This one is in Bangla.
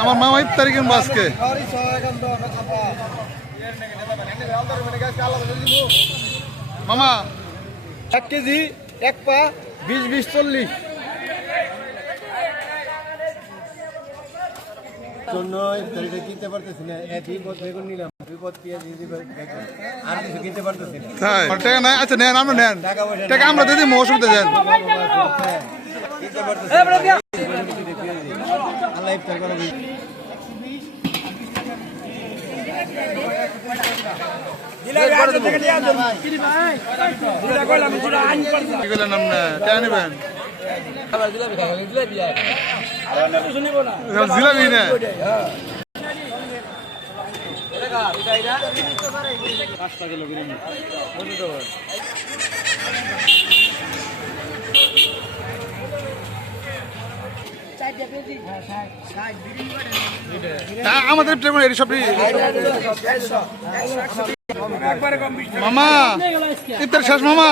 আমার মামা ইফতারি কিনবো আজকে। মামা। এক কেজি এক পা বিশ বিশ চল্লিশ। জন্য ইফতারিটা কিনতে পারতেছি না। এক বিপদ বেগুন নিলাম বিপদ পেঁয়াজ আর কিছু কিনতে পারতেছি না। টাকা নাই? আচ্ছা নেন আমরা নেন। টাকা আমরা দিদি অসুবিধা দেন। কিনতে পারতেছি না। আল্লাহ ইফতার করে দিন। কি টাকা নেবেন জিলাপি না হ্যাঁ, আমাদের প্রেম এর সবই মামা ইত্যাদি শেষ মামা।